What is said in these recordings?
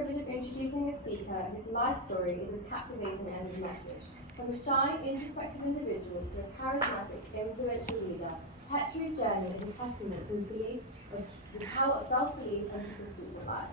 Privilege of introducing a speaker whose life story is as captivating as his message. From a shy, introspective individual to a charismatic, influential leader, Petru's journey is a testament to his belief of the power of self-belief and persistence in life.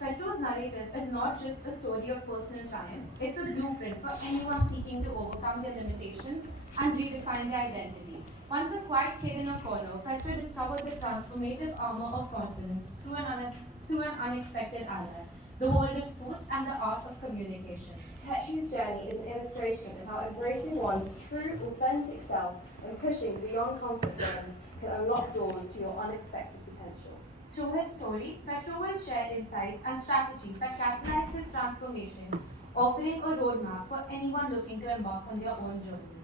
Petru's narrative is not just a story of personal triumph, it's a blueprint for anyone seeking to overcome their limitations and redefine their identity. Once a quiet kid in a corner, Petru discovered the transformative armor of confidence through an unexpected ally, the world of suits and the art of communication. Petru's journey is an illustration of how embracing one's true, authentic self and pushing beyond comfort zones can unlock doors to your unexpected potential. Through his story, Petru will share insights and strategies that catalyzed his transformation, offering a roadmap for anyone looking to embark on their own journey.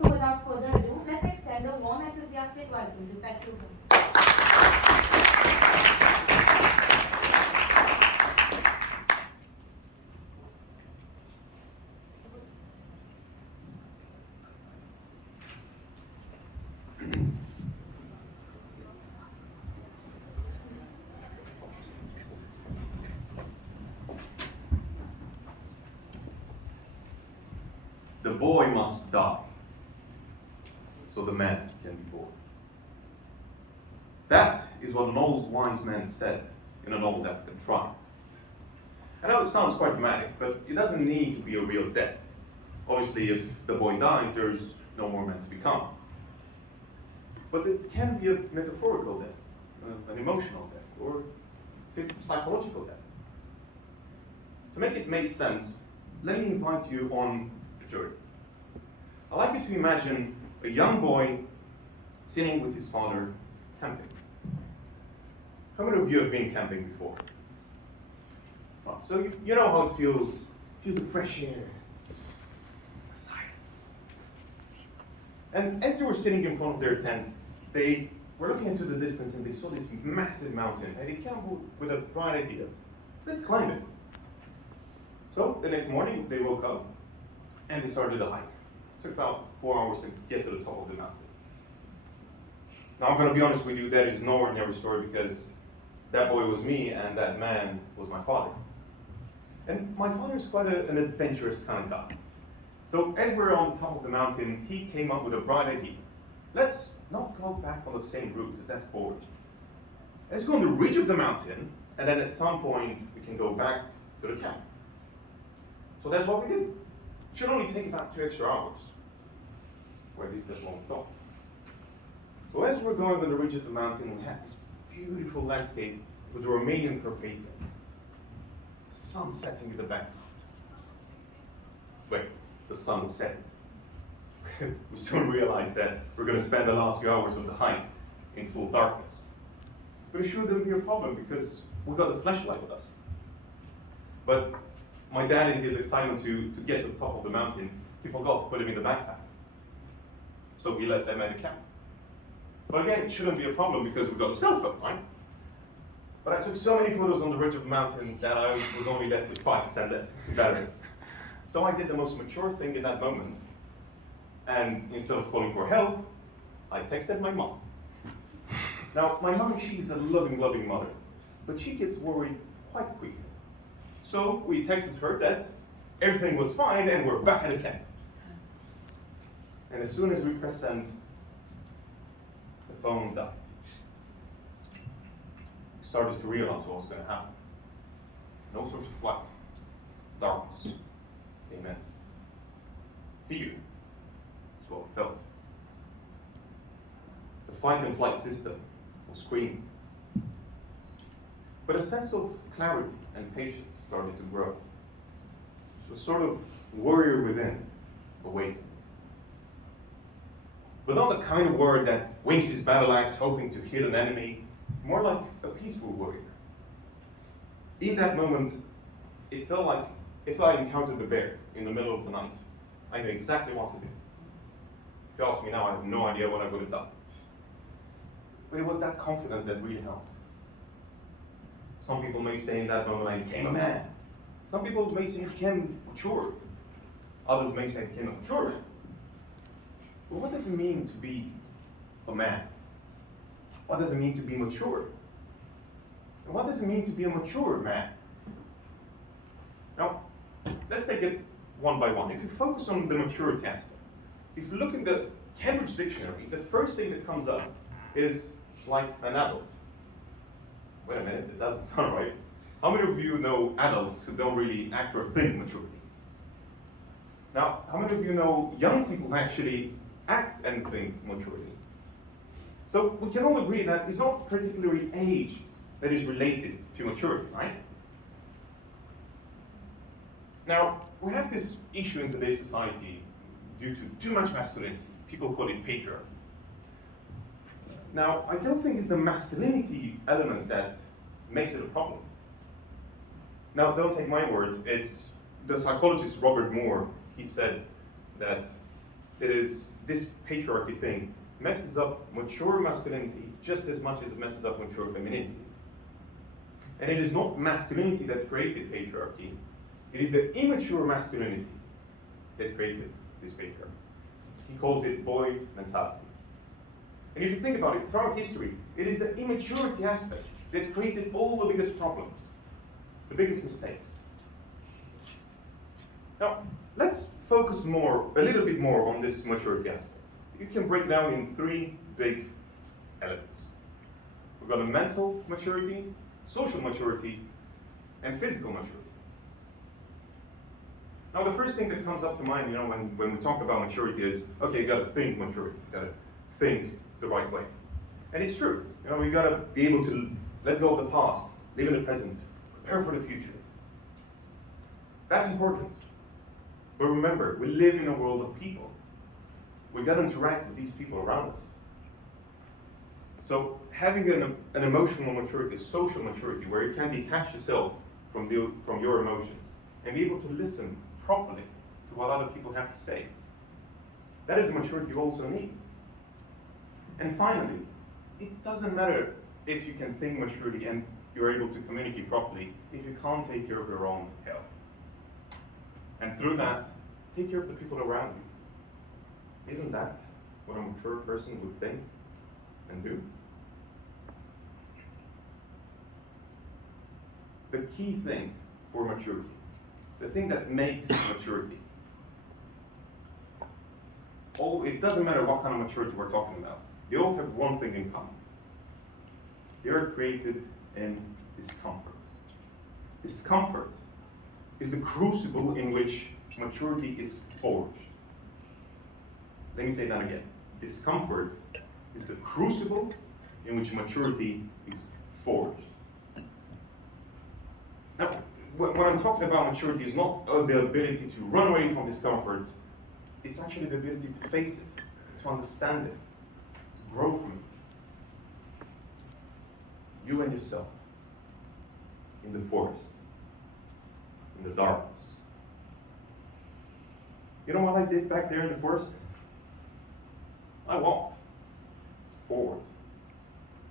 So without further ado, let's extend a warm enthusiastic welcome to Petru Ganj. The boy must die, so the man can be born. That is what an old wise man said in an old African tribe. I know it sounds quite dramatic, but it doesn't need to be a real death. Obviously, if the boy dies, there's no more man to become. But it can be a metaphorical death, an emotional death, or a psychological death. To make it make sense, let me invite you on a journey. I'd like you to imagine a young boy sitting with his father camping. How many of you have been camping before? Right, so you know how it feels. Feel the fresh air, the silence. And as they were sitting in front of their tent, they were looking into the distance and they saw this massive mountain, and they came up with a bright idea. Let's climb it. So the next morning they woke up and they started the hike. It took about 4 hours to get to the top of the mountain. Now I'm going to be honest with you, that is no ordinary story, because that boy was me and that man was my father. And my father is quite an adventurous kind of guy. So as we were on the top of the mountain, he came up with a bright idea. Let's not go back on the same route, because that's boring. Let's go on the ridge of the mountain, and then at some point we can go back to the camp. So that's what we did. It should only take about 2 extra hours. Or at least that's what we thought. So as we're going on the ridge of the mountain, we had this beautiful landscape with the Romanian Carpathians. The sun setting in the background. Wait, the sun was setting. We soon realized that we're going to spend the last few hours of the hike in full darkness. But it shouldn't be a problem, because we got the flashlight with us. But my dad, in his excitement to get to the top of the mountain, he forgot to put him in the backpack. So we left them at the camp. But again, it shouldn't be a problem, because we've got a cell phone, right? But I took so many photos on the ridge of the mountain that I was only left with 5% battery. So I did the most mature thing in that moment. And instead of calling for help, I texted my mom. Now, my mom, she's a loving, loving mother, but she gets worried quite quickly. So we texted her that everything was fine and we're back at the camp. And as soon as we pressed send, the phone died. We started to realize what was going to happen. No source of light. Darkness came in. Fear is what we felt. The fight and flight system was screaming. But a sense of clarity and patience started to grow. So sort of warrior within awakened. But not the kind of warrior that wings his battle axe hoping to hit an enemy, more like a peaceful warrior. In that moment, it felt like if I encountered a bear in the middle of the night, I knew exactly what to do. If you ask me now, I have no idea what I would have done. But it was that confidence that really helped. Some people may say in that moment I became a man. Some people may say I became mature. Others may say I became a mature man. But what does it mean to be a man? What does it mean to be mature? And what does it mean to be a mature man? Now, let's take it one by one. If you focus on the maturity aspect, if you look in the Cambridge Dictionary, the first thing that comes up is like an adult. Wait a minute, it doesn't sound right. How many of you know adults who don't really act or think maturely? Now, how many of you know young people who actually act and think maturely? So we can all agree that it's not particularly age that is related to maturity, right? Now, we have this issue in today's society due to too much masculinity. People call it patriarchy. Now, I don't think it's the masculinity element that makes it a problem. Now, don't take my words. It's the psychologist Robert Moore. He said that it is this patriarchy thing messes up mature masculinity just as much as it messes up mature femininity. And it is not masculinity that created patriarchy. It is the immature masculinity that created this patriarchy. He calls it boy mentality. And if you think about it, throughout history, it is the immaturity aspect that created all the biggest problems, the biggest mistakes. Now, let's focus a little bit more on this maturity aspect. You can break down in three big elements. We've got a mental maturity, social maturity, and physical maturity. Now, the first thing that comes up to mind, when we talk about maturity is, okay, you got to think maturity, you got to think the right way. And it's true. You got to be able to let go of the past, live in the present, prepare for the future. That's important. But remember, we live in a world of people. We got to interact with these people around us. So having an emotional maturity, social maturity, where you can detach yourself from your emotions and be able to listen properly to what other people have to say, that is a maturity you also need. And finally, it doesn't matter if you can think maturely and you're able to communicate properly if you can't take care of your own health. And through that, take care of the people around you. Isn't that what a mature person would think and do? The key thing for maturity, the thing that makes maturity, it doesn't matter what kind of maturity we're talking about, they all have one thing in common. They are created in discomfort. Discomfort is the crucible in which maturity is forged. Let me say that again. Discomfort is the crucible in which maturity is forged. Now, what I'm talking about maturity is not the ability to run away from discomfort. It's actually the ability to face it, to understand it, to grow from it. You and yourself, in the forest, in the darkness. You know what I did back there in the forest? I walked forward.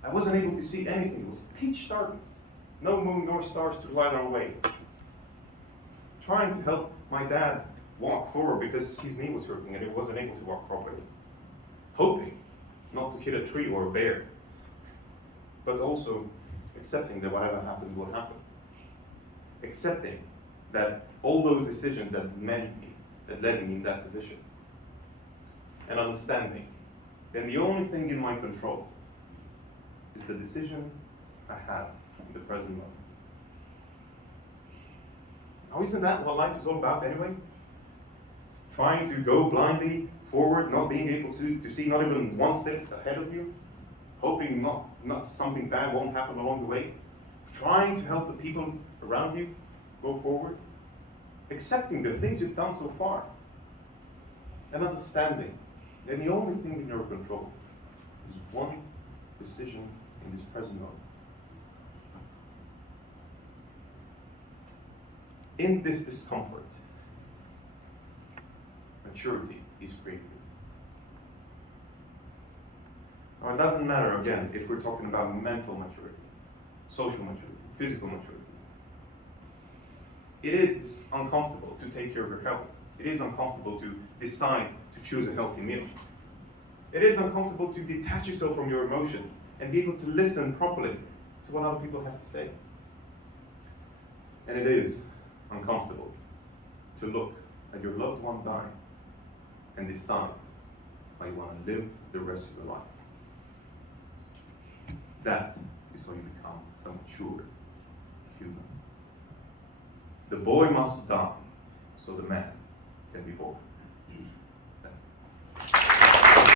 I wasn't able to see anything. It was pitch darkness. No moon nor stars to light our way. Trying to help my dad walk forward because his knee was hurting and he wasn't able to walk properly. Hoping not to hit a tree or a bear, but also accepting that whatever happens will happen. Accepting that all those decisions that led me in that position. And understanding that the only thing in my control is the decision I have in the present moment. Now, isn't that what life is all about anyway? Trying to go blindly forward, not being able to see not even one step ahead of you, hoping not something bad won't happen along the way, trying to help the people around you go forward, accepting the things you've done so far, and understanding that the only thing in your control is one decision in this present moment. In this discomfort, maturity is created. Now, it doesn't matter, again, if we're talking about mental maturity, social maturity, physical maturity. It is uncomfortable to take care of your health. It is uncomfortable to decide to choose a healthy meal. It is uncomfortable to detach yourself from your emotions and be able to listen properly to to what other people have to say. And it is uncomfortable to look at your loved one die and decide how you want to live the rest of your life. That is how you become a mature human. The boy must die so the man can be born.